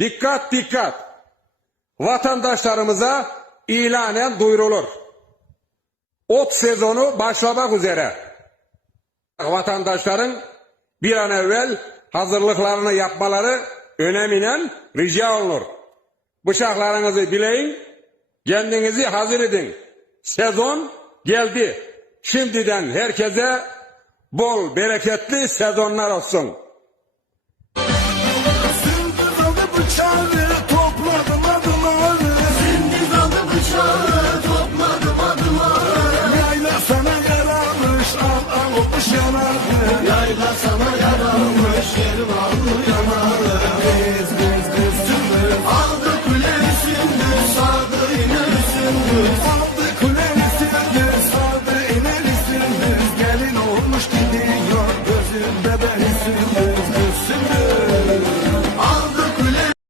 Dikkat dikkat! Vatandaşlarımıza ilanen duyurulur. Ot sezonu başlamak üzere. Vatandaşların bir an evvel hazırlıklarını yapmaları önemine rica olunur. Bıçaklarınızı bileyin, kendinizi hazır edin. Sezon geldi. Şimdiden herkese bol bereketli sezonlar olsun. Sırtı kaldı bıçağın